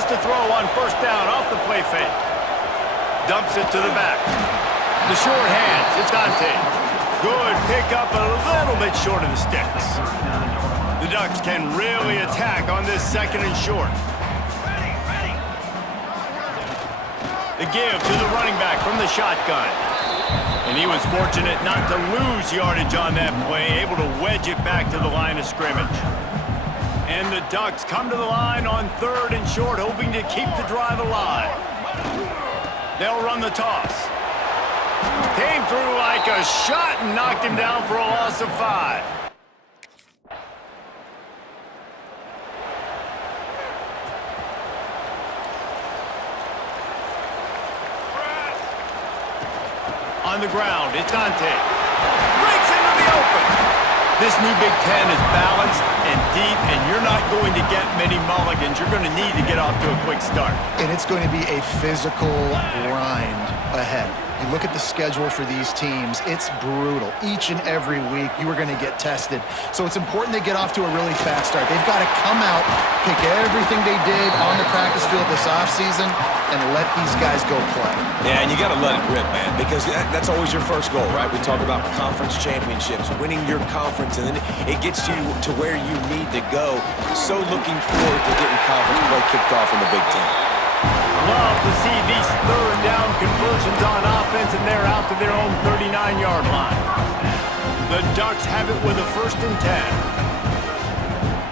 Wants to throw on first down off the play fake. Dumps it to the back. The short hands. It's Dante. Good pickup, a little bit short of the sticks. The Ducks can really attack on this second and short. The give to the running back from the shotgun. And he was fortunate not to lose yardage on that play, able to wedge it back to the line of scrimmage. And the Ducks come to the line on third and short, hoping to keep the drive alive. They'll run the toss. Came through like a shot and knocked him down for a loss of 5. On the ground, it's Dante. Breaks into the open. This new Big Ten is balanced and deep, and you're not going to get many mulligans. You're going to need to get off to a quick start. And it's going to be a physical grind ahead. You look at the schedule for these teams, it's brutal. Each and every week, you are going to get tested. So it's important they get off to a really fast start. They've got to come out, pick everything they did on the practice field this offseason, and let these guys go play. Yeah, and you got to let it rip, man, because that's always your first goal, right? We talk about conference championships, winning your conference, and then it gets you to where you need to go. So looking forward to getting conference play kicked off in the Big Ten. Love to see these third down conversions on offense, and they're out to their own 39-yard line. The Ducks have it with a 1st and 10.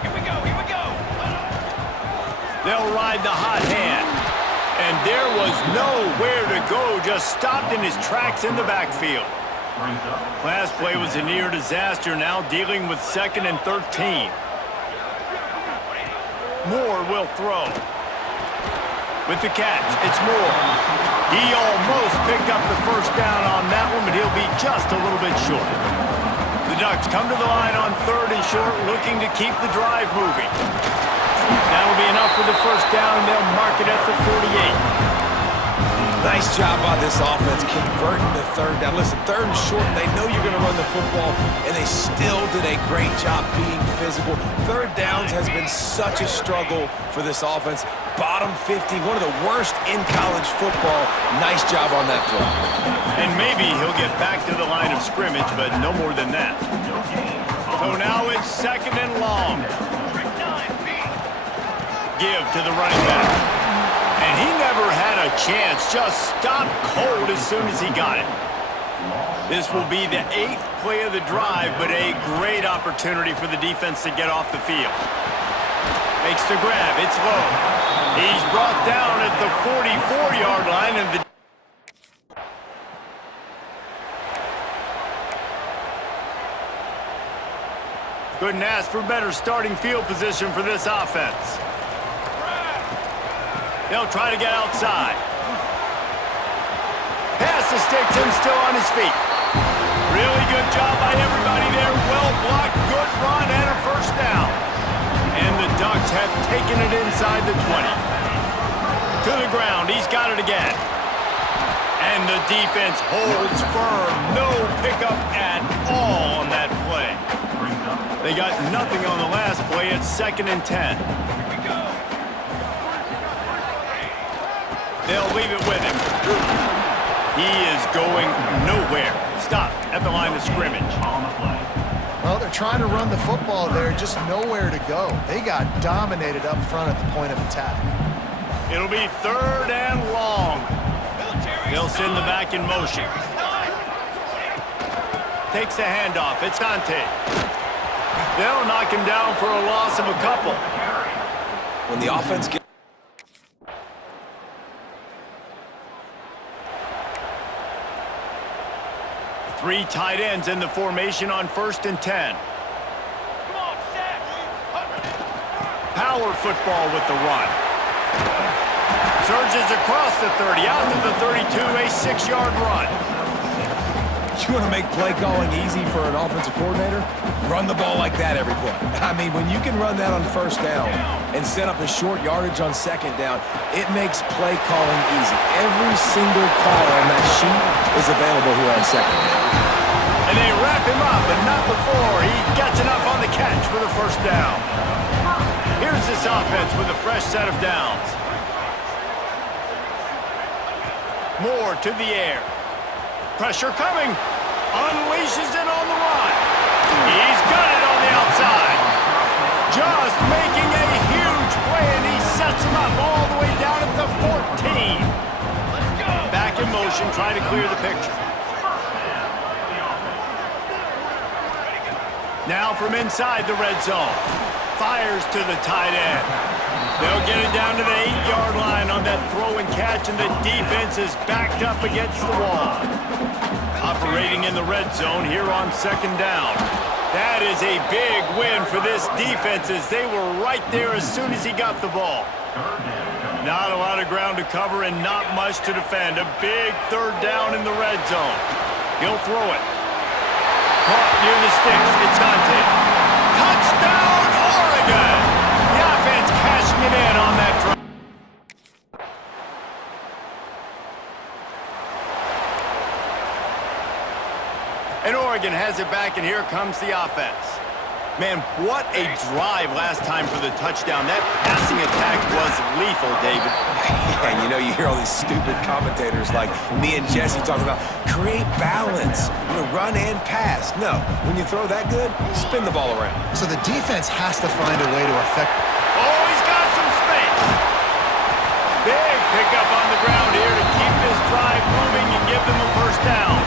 Here we go, here we go. They'll ride the hot hand. And there was nowhere to go, just stopped in his tracks in the backfield. Last play was a near disaster, now dealing with 2nd and 13. Moore will throw. With the catch, it's Moore. He almost picked up the first down on that one, but he'll be just a little bit short. The Ducks come to the line on 3rd and short, looking to keep the drive moving. That'll be enough for the first down, and they'll mark it at the 48. Nice job by this offense converting the 3rd down. Listen, 3rd and short, they know you're going to run the football, and they still did a great job being physical. 3rd downs has been such a struggle for this offense. Bottom 50, one of the worst in college football. Nice job on that play. And maybe he'll get back to the line of scrimmage, but no more than that. So now it's 2nd and long. Give to the running back. And he never had a chance, just stopped cold as soon as he got it. This will be the 8th play of the drive, but a great opportunity for the defense to get off the field. Makes the grab, it's low. He's brought down at the 44-yard line, and the couldn't ask for better starting field position for this offense. They'll try to get outside. Pass the sticks and still on his feet. Really good job by everybody there. Well blocked, good run, and a first down. And the Ducks have taken it inside the 20. To the ground, he's got it again. And the defense holds firm. No pickup at all on that play. They got nothing on the last play. It's 2nd and 10. They'll leave it with him. He is going nowhere. Stopped at the line of scrimmage. Well, they're trying to run the football there, just nowhere to go. They got dominated up front at the point of attack. It'll be 3rd and long. They'll send the back in motion. Takes the handoff. It's Dante. They'll knock him down for a loss of a couple. When the offense gets 3 tight ends in the formation on 1st and 10. Power football with the run. Surges across the 30, out to the 32, a 6-yard run. You want to make play calling easy for an offensive coordinator? Run the ball like that every play. I mean, when you can run that on 1st down and set up a short yardage on 2nd down, it makes play calling easy. Every single call on that sheet is available here on 2nd down. And they wrap him up, but not before he gets enough on the catch for the first down. Here's this offense with a fresh set of downs. Moore to the air. Pressure coming. Unleashes it on the run. He's got it on the outside. Just making a huge play, and he sets him up all the way down at the 14. Back in motion, trying to clear the picture. Now from inside the red zone. Fires to the tight end. They'll get it down to the 8-yard line on that throw and catch, and the defense is backed up against the wall. Operating in the red zone here on second down. That is a big win for this defense, as they were right there as soon as he got the ball. Not a lot of ground to cover and not much to defend. A big third down in the red zone. He'll throw it. Caught near the sticks. It's Dante. Touchdown, Oregon! The offense cashing it in on that drive. And Oregon has it back, and here comes the offense. Man, what a drive last time for the touchdown. That passing attack was lethal, David. And you know, you hear all these stupid commentators like me and Jesse talking about create balance, run and pass. No, when you throw that good, spin the ball around. So the defense has to find a way to affect... Oh, he's got some space. Big pickup on the ground here to keep this drive moving and give them a first down.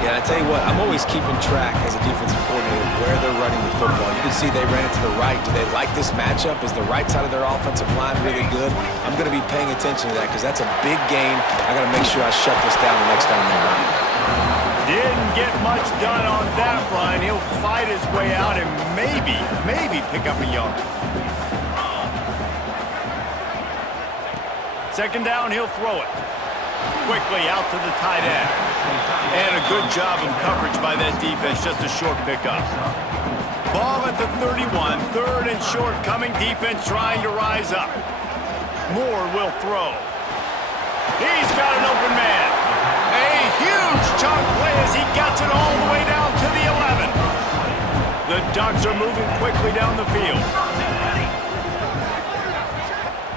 Yeah, I tell you what, I'm always keeping track as a defensive coordinator where they're running the football. You can see they ran it to the right. Do they like this matchup? Is the right side of their offensive line really good? I'm going to be paying attention to that because that's a big gain. I got to make sure I shut this down the next time they run it. Didn't get much done on that run. He'll fight his way out and maybe pick up a yard. Second down, he'll throw it. Quickly out to the tight end. And a good job of coverage by that defense, just a short pickup. Ball at the 31, third and short coming, defense trying to rise up. Moore will throw. He's got an open man. A huge chunk play as he gets it all the way down to the 11. The Ducks are moving quickly down the field.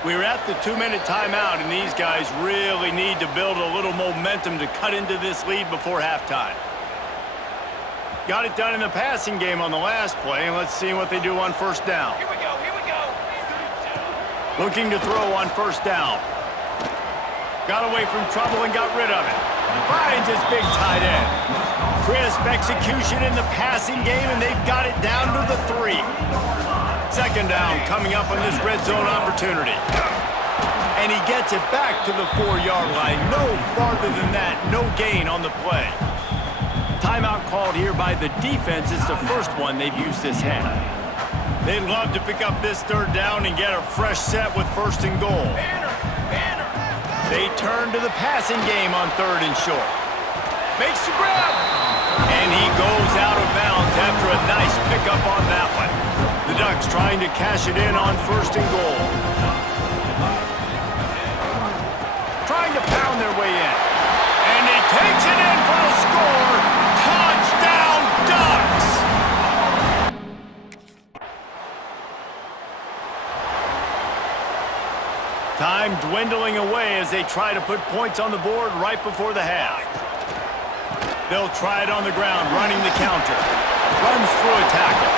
We're at the 2-minute timeout, and these guys really need to build a little momentum to cut into this lead before halftime. Got it done in the passing game on the last play, and let's see what they do on first down. Here we go, here we go. Looking to throw on first down. Got away from trouble and got rid of it. Finds his big tight end. Crisp execution in the passing game, and they've got it down to the 3. Second down coming up on this red zone opportunity. And he gets it back to the 4-yard line. No farther than that. No gain on the play. Timeout called here by the defense. It's the first one they've used this half. They'd love to pick up this third down and get a fresh set with first and goal. They turn to the passing game on third and short. Makes the grab. And he goes out of bounds after a nice pickup on that one. The Ducks trying to cash it in on first and goal. Trying to pound their way in. And he takes it in for the score. Touchdown, Ducks! Time dwindling away as they try to put points on the board right before the half. They'll try it on the ground, running the counter. Runs through a tackle.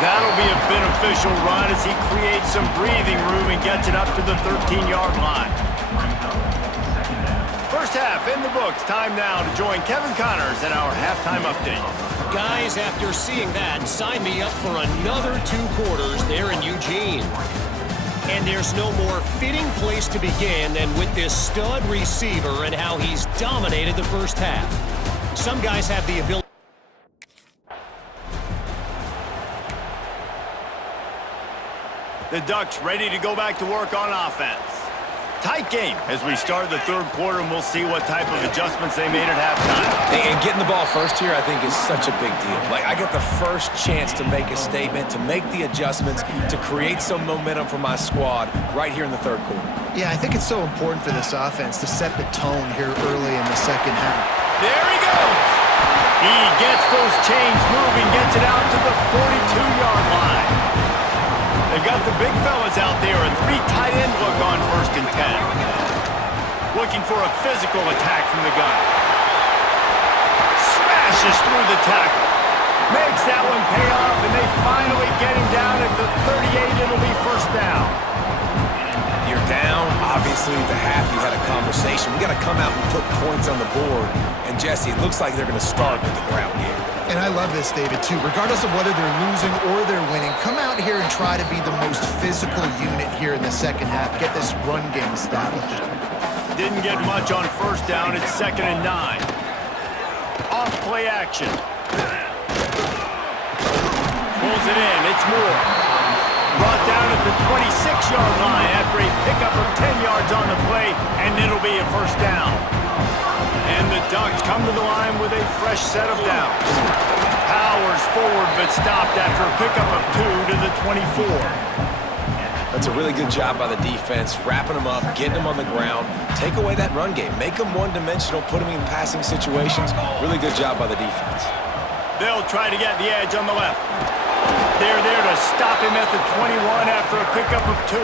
That'll be a beneficial run as he creates some breathing room and gets it up to the 13-yard line. First half in the books. Time now to join Kevin Connors in our halftime update. Guys, after seeing that, sign me up for another 2 quarters there in Eugene. And there's no more fitting place to begin than with this stud receiver and how he's dominated the first half. Some guys have the ability. The Ducks ready to go back to work on offense. Tight game as we start the third quarter, and we'll see what type of adjustments they made at halftime. And getting the ball first here, I think, is such a big deal. Like, I get the first chance to make a statement, to make the adjustments, to create some momentum for my squad right here in the third quarter. Yeah, I think it's so important for this offense to set the tone here early in the second half. There he goes. He gets those chains moving, gets it out to the 42-yard line. They've got the big fellas out there, a 3 tight end look on first and 10. Looking for a physical attack from the gun. Smashes through the tackle. Makes that one pay off, and they finally get him down at the 38. It'll be first down. You're down. Obviously, at the half, you had a conversation. We got to come out and put points on the board. And, Jesse, it looks like they're going to start with the ground game. And I love this, David, too. Regardless of whether they're losing or they're winning, come out here and try to be the most physical unit here in the second half. Get this run game established. Didn't get much on first down. It's 2nd and 9. Off play action. Pulls it in. It's Moore. Brought down at the 26-yard line after a pickup of 10 yards on the play, and it'll be a first down. And the Ducks come to the line with a fresh set of downs. Powers forward, but stopped after a pickup of 2 to the 24. That's a really good job by the defense, wrapping them up, getting them on the ground, take away that run game, make them one-dimensional, put them in passing situations. Really good job by the defense. They'll try to get the edge on the left. They're there to stop him at the 21 after a pickup of 2.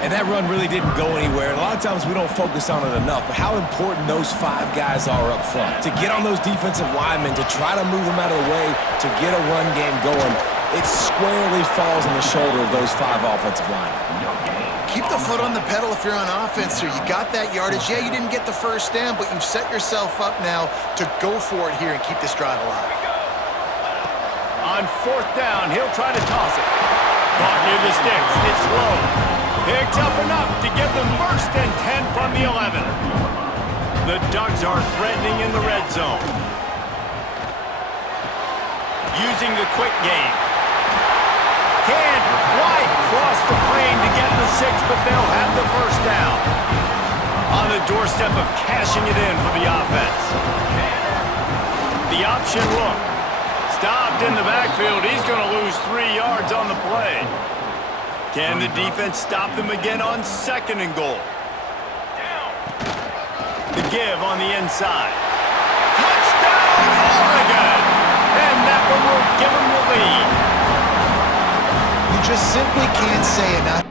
And that run really didn't go anywhere. And a lot of times we don't focus on it enough, but how important those 5 guys are up front. To get on those defensive linemen, to try to move them out of the way, to get a run game going, it squarely falls on the shoulder of those 5 offensive linemen. Keep the foot on the pedal if you're on offense here. You got that yardage. Yeah, you didn't get the first down, but you've set yourself up now to go for it here and keep this drive alive. On 4th down, he'll try to toss it. Caught near the sticks. It's low. Picks up enough to get them 1st and 10 from the 11. The Ducks are threatening in the red zone. Using the quick game. Can't quite cross the plane to get the 6, but they'll have the first down. On the doorstep of cashing it in for the offense. The option look. Stopped in the backfield. He's going to lose 3 yards on the play. Can the defense stop them again on 2nd and goal? The give on the inside. Touchdown, Oregon! And that one will give them the lead. You just simply can't say enough.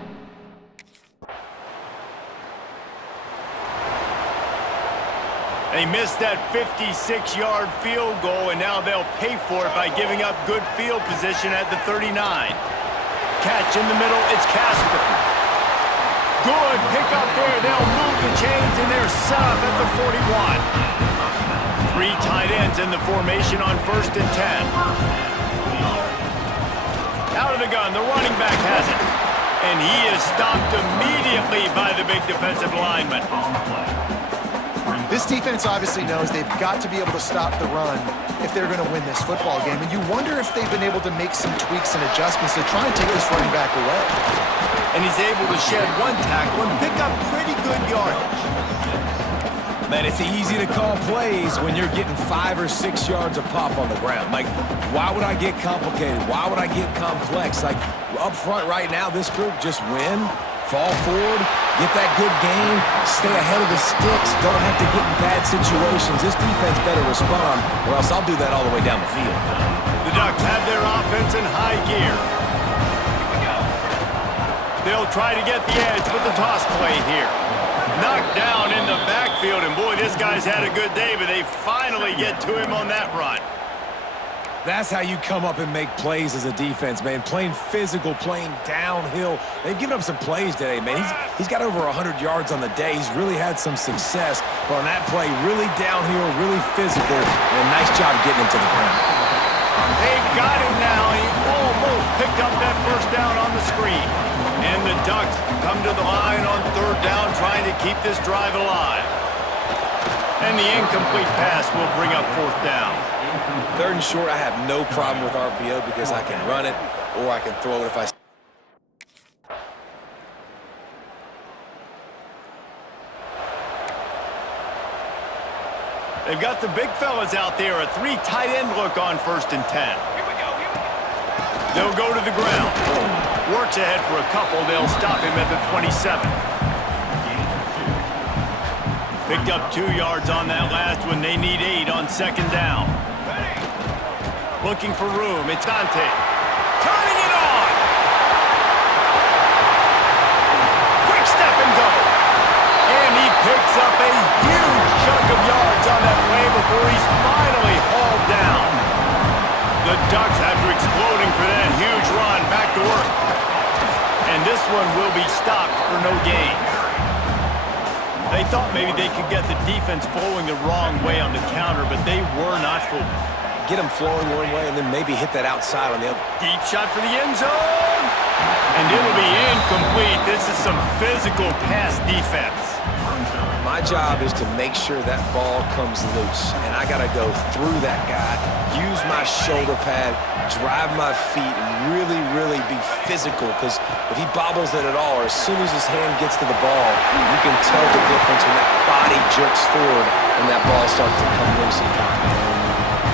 They missed that 56-yard field goal, and now they'll pay for it by giving up good field position at the 39. Catch in the middle, it's Casper. Good pick up there. They'll move the chains, and they're set up at the 41. 3 tight ends in the formation on 1st and 10. Out of the gun, the running back has it. And he is stopped immediately by the big defensive lineman. This defense obviously knows they've got to be able to stop the run if they're going to win this football game. And you wonder if they've been able to make some tweaks and adjustments to try and take this running back away. And he's able to shed 1 tackle and pick up pretty good yardage. Man, it's easy to call plays when you're getting 5 or 6 yards a pop on the ground. Like, why would I get complicated? Why would I get complex? Like, up front right now, this group just win, fall forward, get that good gain, stay ahead of the sticks, don't have to get in bad situations. This defense better respond, or else I'll do that all the way down the field. The Ducks have their offense in high gear. They'll try to get the edge with the toss play here. Knocked down in the backfield, and boy, this guy's had a good day, but they finally get to him on that run. That's how you come up and make plays as a defense, man. Playing physical, playing downhill. They've given up some plays today, man. He's got over 100 yards on the day. He's really had some success. But on that play, really downhill, really physical, and a nice job getting him to the ground. They've got him now. He almost picked up that first down on the screen. And the Ducks come to the line on 3rd down, trying to keep this drive alive. And the incomplete pass will bring up 4th down. 3rd and short, I have no problem with RPO because I can run it or I can throw it if I... They've got the big fellas out there, a 3 tight end look on 1st and 10. They'll go to the ground. Works ahead for a couple. They'll stop him at the 27. Picked up 2 yards on that last one. They need 8 on 2nd down. Looking for room. It's Dante. Turning it on. Quick step and go. And he Ducks, after exploding for that huge run, back to work. And this one will be stopped for no gain. They thought maybe they could get the defense flowing the wrong way on the counter, but they were not fooled. Get them flowing one way and then maybe hit that outside on the other. Deep shot for the end zone. And it'll be incomplete. This is some physical pass defense. My job is to make sure that ball comes loose, and I got to go through that guy, use my shoulder pad, drive my feet, and really, really be physical, because if he bobbles it at all, or as soon as his hand gets to the ball, you can tell the difference when that body jerks forward and that ball starts to come loose and pop out.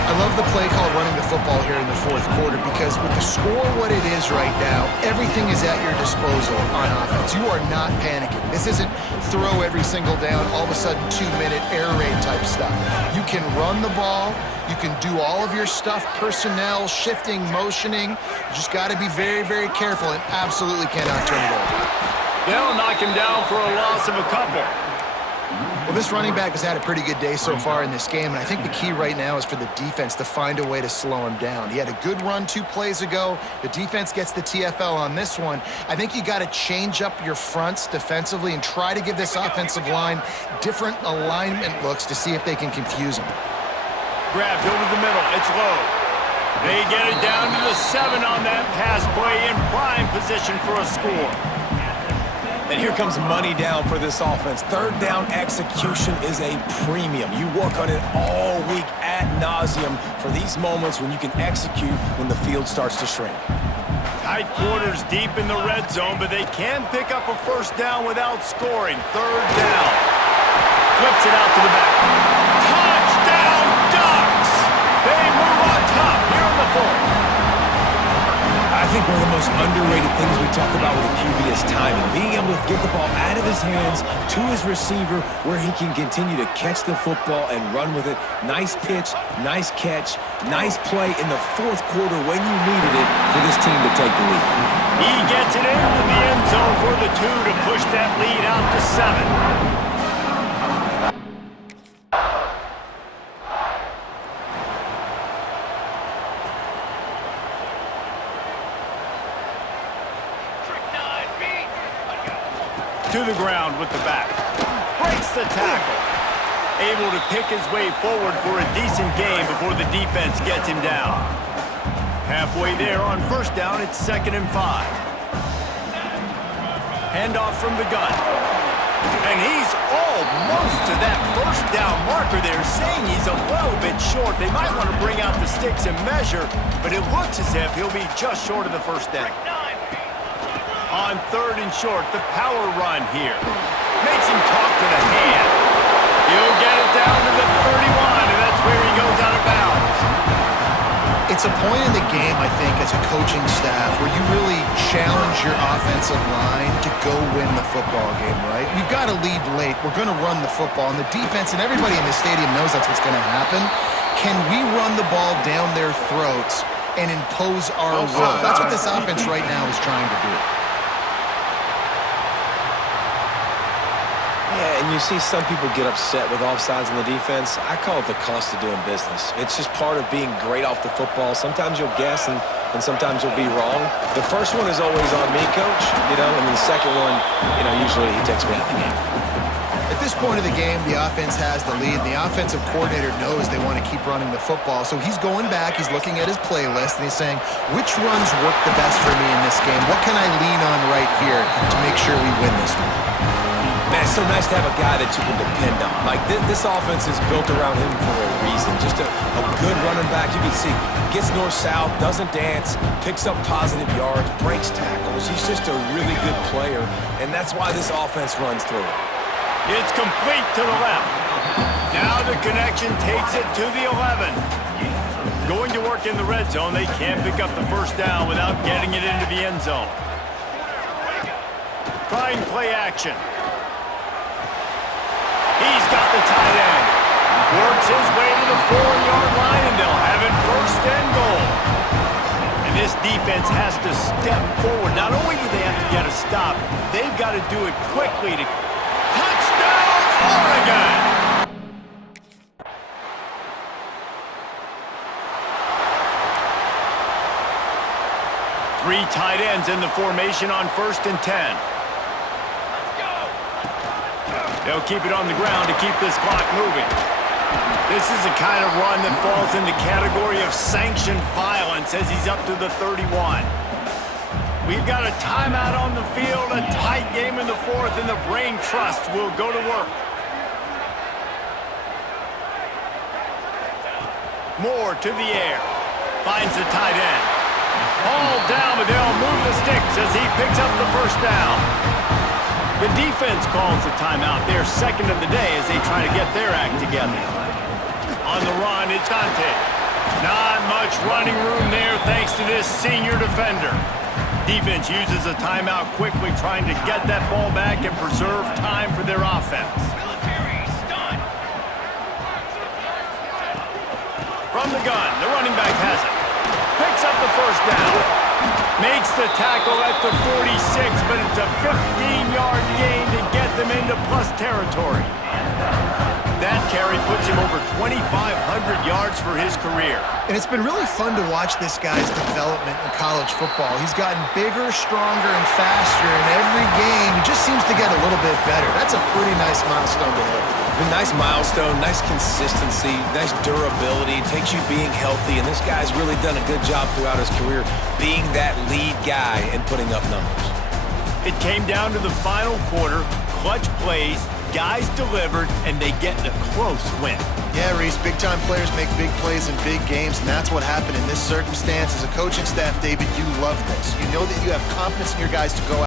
I love the play call running the football here in the fourth quarter because with the score what it is right now, everything is at your disposal on offense. You are not panicking. This isn't throw every single down, all of a sudden 2-minute air raid type stuff. You can run the ball. You can do all of your stuff, personnel, shifting, motioning. You just got to be very, very careful and absolutely cannot turn it over. They'll knock him down for a loss of a couple. Well, this running back has had a pretty good day so far in this game, and I think the key right now is for the defense to find a way to slow him down. He had a good run 2 plays ago. The defense gets the TFL on this one. I think you got to change up your fronts defensively and try to give this offensive line different alignment looks to see if they can confuse him. Grabbed over the middle. It's low. They get it down to the 7 on that pass play in prime position for a score. And here comes money down for this offense. Third down execution is a premium. You work on it all week ad nauseum for these moments when you can execute when the field starts to shrink. Tight quarters deep in the red zone, but they can pick up a first down without scoring. Third down. Flips it out to the back. Touchdown, Ducks! They move on top here in the fourth. I think one of the most underrated things we talk about with a QB is timing. Being able to get the ball out of his hands to his receiver where he can continue to catch the football and run with it. Nice pitch, nice catch, nice play in the fourth quarter when you needed it for this team to take the lead. He gets it into the end zone for the 2 to push that lead out to 7. To the ground with the back. Breaks the tackle. Able to pick his way forward for a decent gain before the defense gets him down. Halfway there on first down, it's 2nd and 5. Handoff from the gun. And he's almost to that first down marker there, saying he's a little bit short. They might want to bring out the sticks and measure, but it looks as if he'll be just short of the first down. On 3rd and short, the power run here. Makes him talk to the hand. He'll get it down to the 31, and that's where he goes out of bounds. It's a point in the game, I think, as a coaching staff where you really challenge your offensive line to go win the football game, right? We've got to lead late. We're going to run the football, and the defense and everybody in the stadium knows that's what's going to happen. Can we run the ball down their throats and impose our will? That's what this offense right now is trying to do. Yeah, and you see some people get upset with offsides in the defense. I call it the cost of doing business. It's just part of being great off the football. Sometimes you'll guess and sometimes you'll be wrong. The first one is always on me, coach, and the second one, usually he takes me out of the game. At this point of the game, the offense has the lead. The offensive coordinator knows they want to keep running the football. So he's going back, he's looking at his playlist, and he's saying, which runs work the best for me in this game? What can I lean on right here to make sure we win this one? Man, it's so nice to have a guy that you can depend on. Like, this offense is built around him for a reason. Just a good running back. You can see, gets north-south, doesn't dance, picks up positive yards, breaks tackles. He's just a really good player, and that's why this offense runs through it. It's complete to the left. Now the connection takes it to the 11. Going to work in the red zone, they can't pick up the first down without getting it into the end zone. Trying play action. He's got the tight end. Works his way to the 4-yard line, and they'll have it 1st and goal. And this defense has to step forward. Not only do they have to get a stop, they've got to do it quickly to touchdown Oregon! 3 tight ends in the formation on 1st and 10. They'll keep it on the ground to keep this clock moving. This is the kind of run that falls in the category of sanctioned violence as he's up to the 31. We've got a timeout on the field, a tight game in the 4th, and the Brain Trust will go to work. Moore to the air. Finds the tight end. All down, but they'll move the sticks as he picks up the 1st down. The defense calls the timeout. They're 2nd of the day as they try to get their act together. On the run, it's Dante. Not much running room there thanks to this senior defender. Defense uses a timeout quickly, trying to get that ball back and preserve time for their offense. From the gun, the running back has it. Picks up the 1st down. Makes the tackle at the 46, but it's a 15-yard gain to get them into plus territory. That carry puts him over 2,500 yards for his career. And it's been really fun to watch this guy's development in college football. He's gotten bigger, stronger, and faster in every game. He just seems to get a little bit better. That's a pretty nice milestone to hit. A nice milestone, nice consistency, nice durability. It takes you being healthy, and this guy's really done a good job throughout his career being that lead guy and putting up numbers. It came down to the final quarter, clutch plays, guys delivered, and they get a close win. Yeah, Reese, big-time players make big plays in big games, and that's what happened in this circumstance. As a coaching staff, David, you love this. You know that you have confidence in your guys to go out.